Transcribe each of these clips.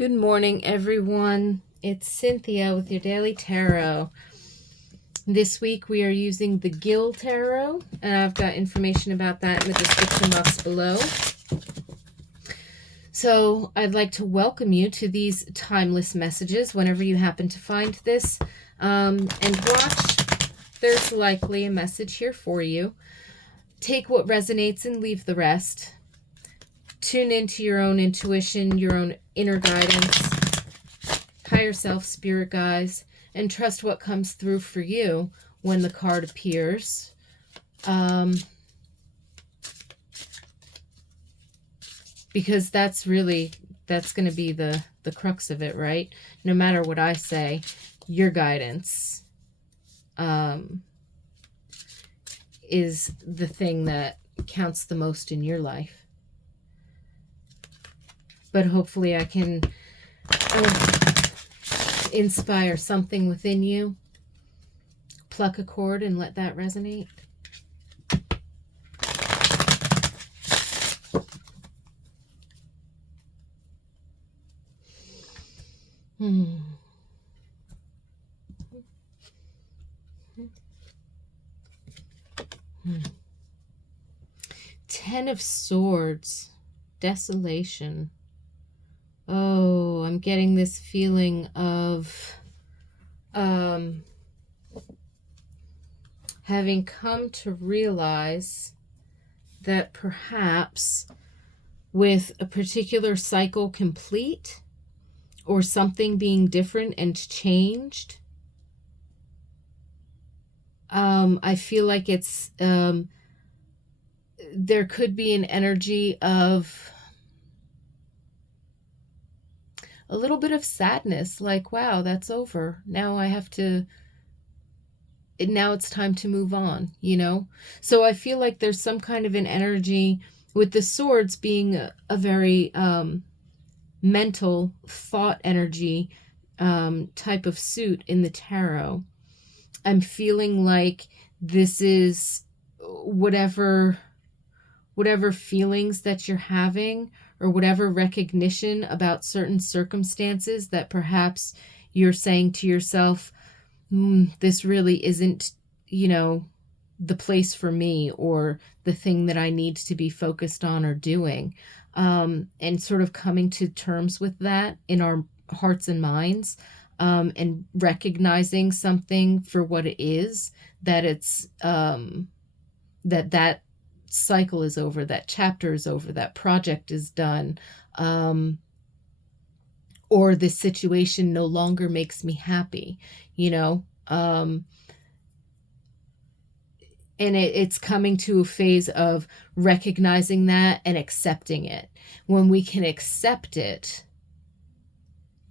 Good morning, everyone. It's Cynthia with your Daily Tarot. This week we are using the Gill Tarot, and I've got information about that in the description box below. So I'd like to welcome you to these timeless messages whenever you happen to find this. And watch, there's likely a message here for you. Take what resonates and leave the rest. Tune into your own intuition, your own inner guidance, higher self, spirit guides, and trust what comes through for you when the card appears. Because that's going to be the crux of it, right? No matter what I say, your guidance is the thing that counts the most in your life. But hopefully I can inspire something within you. Pluck a chord and let that resonate. Ten of Swords. Desolation. Oh, I'm getting this feeling of having come to realize that perhaps with a particular cycle complete or something being different and changed, I feel like it's there could be an energy of a little bit of sadness, like, wow, that's over. Now it's time to move on, you know? So I feel like there's some kind of an energy with the swords being a very mental thought energy type of suit in the tarot. I'm feeling like this is whatever feelings that you're having, or whatever recognition about certain circumstances that perhaps you're saying to yourself, this really isn't, the place for me, or the thing that I need to be focused on or doing. And sort of coming to terms with that in our hearts and minds, and recognizing something for what it is, that it's, that cycle is over, that chapter is over, that project is done, or this situation no longer makes me happy, and it's coming to a phase of recognizing that and accepting it. When we can accept it,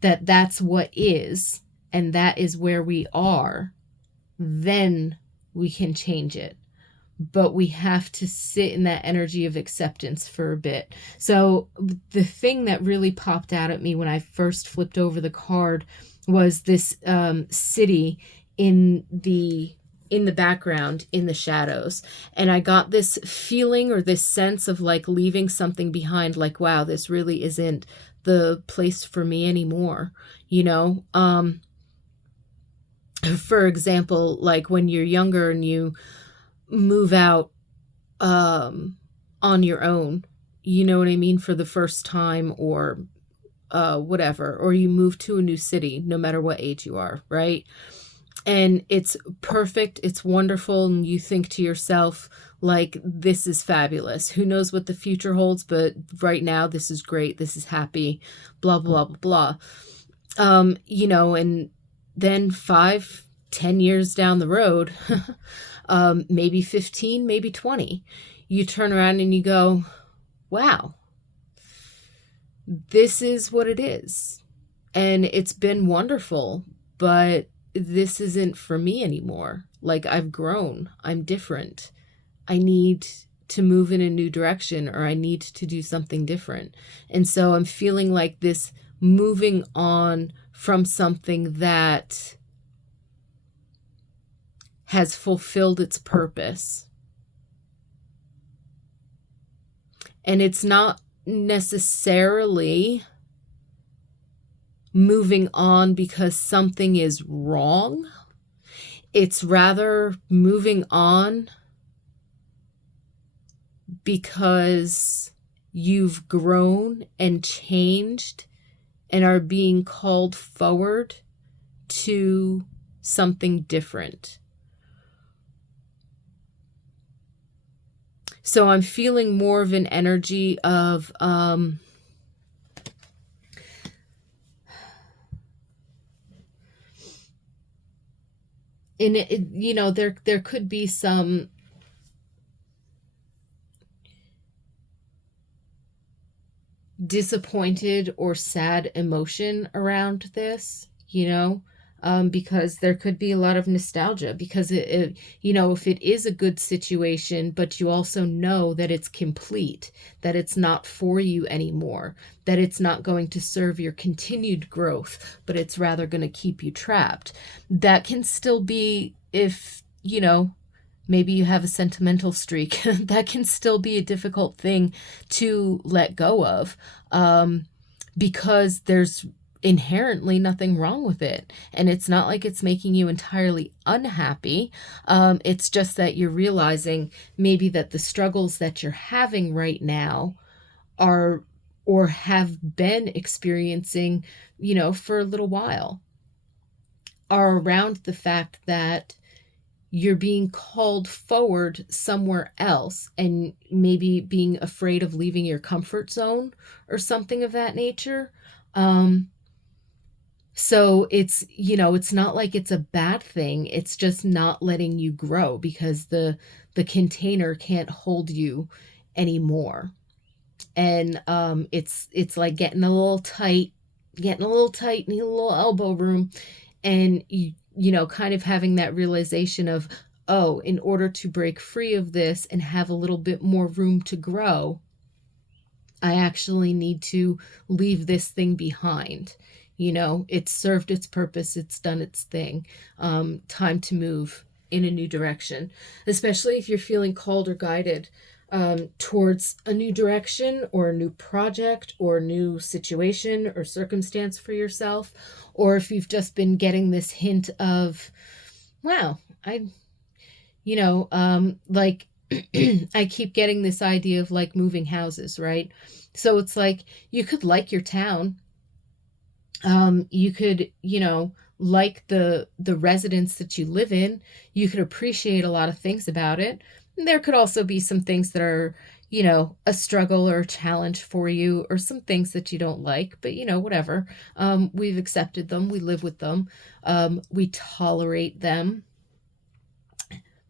that that's what is, and that is where we are, then we can change it. But we have to sit in that energy of acceptance for a bit. So the thing that really popped out at me when I first flipped over the card was this city in the background, in the shadows. And I got this feeling, or this sense of like leaving something behind, like, wow, this really isn't the place for me anymore, for example, like when you're younger and you move out on your own, you know what I mean, for the first time, or whatever, or you move to a new city, no matter what age you are, right? And it's perfect, it's wonderful, and you think to yourself, like, this is fabulous. Who knows what the future holds, but right now this is great, this is happy, blah, blah, blah, blah. And then 5-10 years down the road, maybe 15, maybe 20, you turn around and you go, wow, this is what it is. And it's been wonderful, but this isn't for me anymore. Like, I've grown, I'm different. I need to move in a new direction, or I need to do something different. And so I'm feeling like this moving on from something that has fulfilled its purpose. And it's not necessarily moving on because something is wrong. It's rather moving on because you've grown and changed and are being called forward to something different. So I'm feeling more of an energy of and there could be some disappointed or sad emotion around this, because there could be a lot of nostalgia because if it is a good situation, but you also know that it's complete, that it's not for you anymore, that it's not going to serve your continued growth, but it's rather going to keep you trapped. That can still be, if, maybe you have a sentimental streak, that can still be a difficult thing to let go of, because there's inherently nothing wrong with it. And it's not like it's making you entirely unhappy. It's just that you're realizing maybe that the struggles that you're having right now are, or have been experiencing, for a little while, are around the fact that you're being called forward somewhere else and maybe being afraid of leaving your comfort zone or something of that nature. So it's not like it's a bad thing. It's just not letting you grow because the container can't hold you anymore. And it's like getting a little tight, need a little elbow room. And kind of having that realization of, oh, in order to break free of this and have a little bit more room to grow, I actually need to leave this thing behind. It's served its purpose. It's done its thing. Time to move in a new direction, especially if you're feeling called or guided towards a new direction or a new project or new situation or circumstance for yourself. Or if you've just been getting this hint of, wow, like I keep getting this idea of like moving houses, right? So it's like you could like your town. You could, like the residence that you live in. You could appreciate a lot of things about it. There could also be some things that are, a struggle or a challenge for you, or some things that you don't like, but whatever. We've accepted them. We live with them. We tolerate them.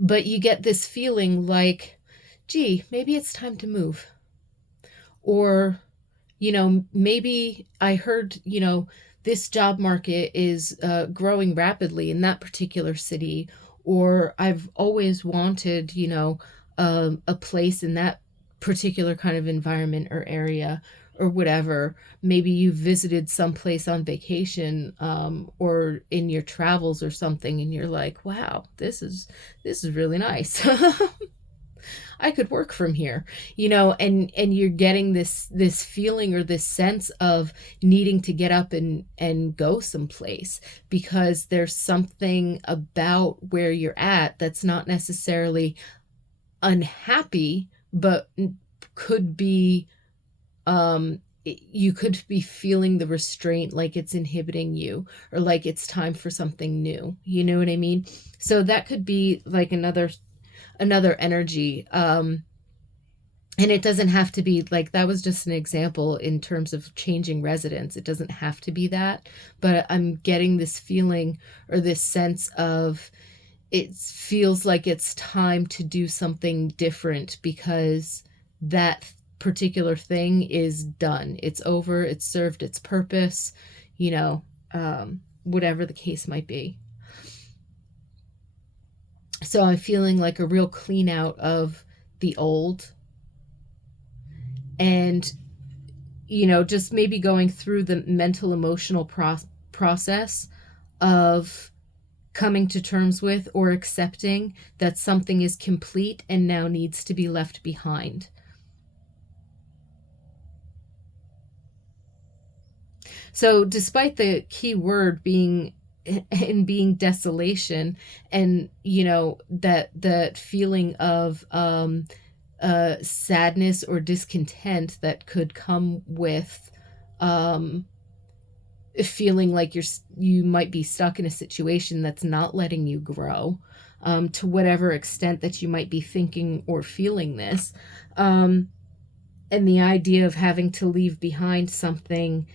But you get this feeling like, gee, maybe it's time to move. Or, maybe I heard, this job market is growing rapidly in that particular city, or I've always wanted, a place in that particular kind of environment or area or whatever. Maybe you visited someplace on vacation or in your travels or something, and you're like, wow, this is really nice. I could work from here, and you're getting this feeling or this sense of needing to get up and go someplace because there's something about where you're at that's not necessarily unhappy, but could be, you could be feeling the restraint, like it's inhibiting you, or like it's time for something new. You know what I mean? So that could be like another energy. And it doesn't have to be like, that was just an example in terms of changing residence. It doesn't have to be that, but I'm getting this feeling or this sense of, it feels like it's time to do something different because that particular thing is done. It's over. It's served its purpose, whatever the case might be. So I'm feeling like a real clean out of the old, and just maybe going through the mental emotional process of coming to terms with or accepting that something is complete and now needs to be left behind. So despite the key word being desolation, and that feeling of sadness or discontent that could come with um, feeling like you might be stuck in a situation that's not letting you grow, to whatever extent that you might be thinking or feeling this, um, and the idea of having to leave behind something,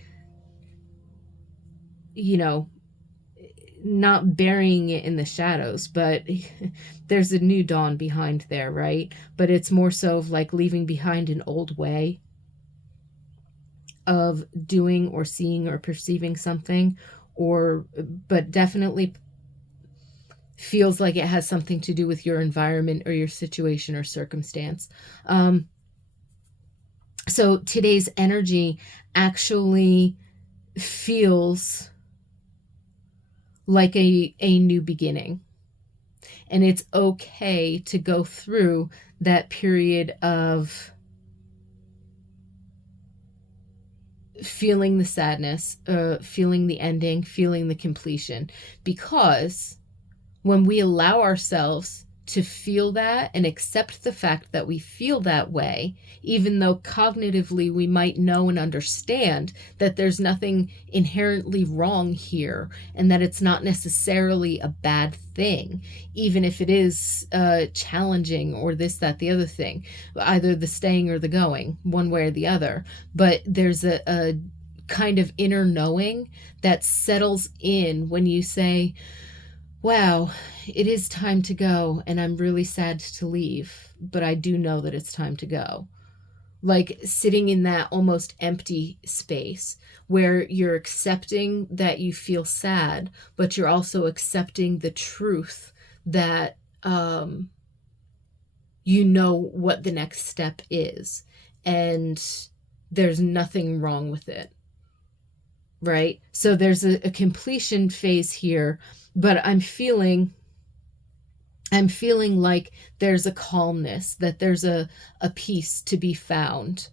you know, not burying it in the shadows, but there's a new dawn behind there, right? But it's more so of like leaving behind an old way of doing or seeing or perceiving something, or but definitely feels like it has something to do with your environment or your situation or circumstance. So today's energy actually feels like a new beginning. And it's okay to go through that period of feeling the sadness, feeling the ending, feeling the completion. Because when we allow ourselves to feel that and accept the fact that we feel that way, even though cognitively we might know and understand that there's nothing inherently wrong here and that it's not necessarily a bad thing, even if it is challenging or this, that, the other thing, either the staying or the going, one way or the other. But there's a kind of inner knowing that settles in when you say, wow, it is time to go, and I'm really sad to leave, but I do know that it's time to go. Like sitting in that almost empty space where you're accepting that you feel sad, but you're also accepting the truth that you know what the next step is, and there's nothing wrong with it. Right? So there's a completion phase here, but I'm feeling like there's a calmness, that there's a peace to be found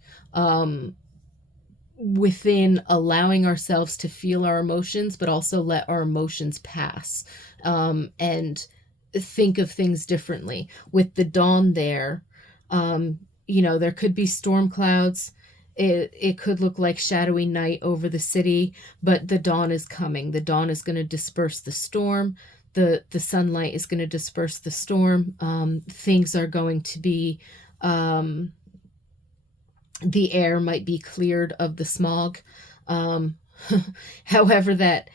within allowing ourselves to feel our emotions, but also let our emotions pass, and think of things differently. With the dawn there, there could be storm clouds. It could look like shadowy night over the city, but the dawn is coming. The dawn is going to disperse the storm. The sunlight is going to disperse the storm. Things are going to be, the air might be cleared of the smog. However that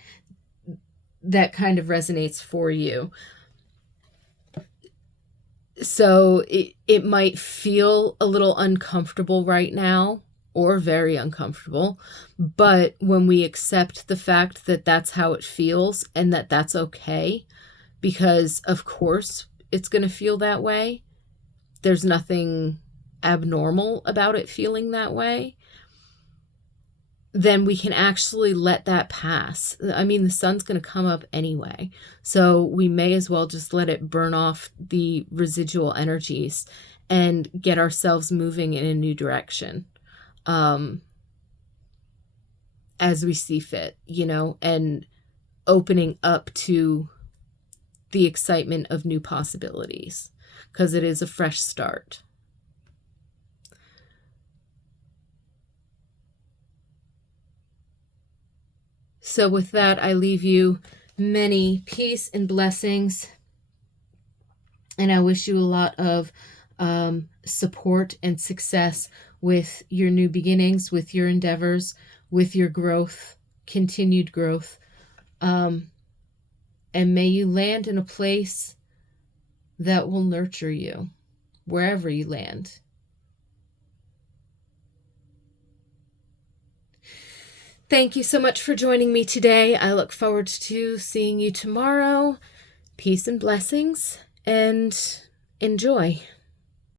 kind of resonates for you. So it might feel a little uncomfortable right now, or very uncomfortable, but when we accept the fact that that's how it feels and that that's okay, because of course it's going to feel that way, there's nothing abnormal about it feeling that way, then we can actually let that pass. I mean, the sun's going to come up anyway, so we may as well just let it burn off the residual energies and get ourselves moving in a new direction, as we see fit, and opening up to the excitement of new possibilities, because it is a fresh start. So with that, I leave you many peace and blessings, and I wish you a lot of support and success with your new beginnings, with your endeavors, with your growth, continued growth. And may you land in a place that will nurture you, wherever you land. Thank you so much for joining me today. I look forward to seeing you tomorrow. Peace and blessings, and enjoy.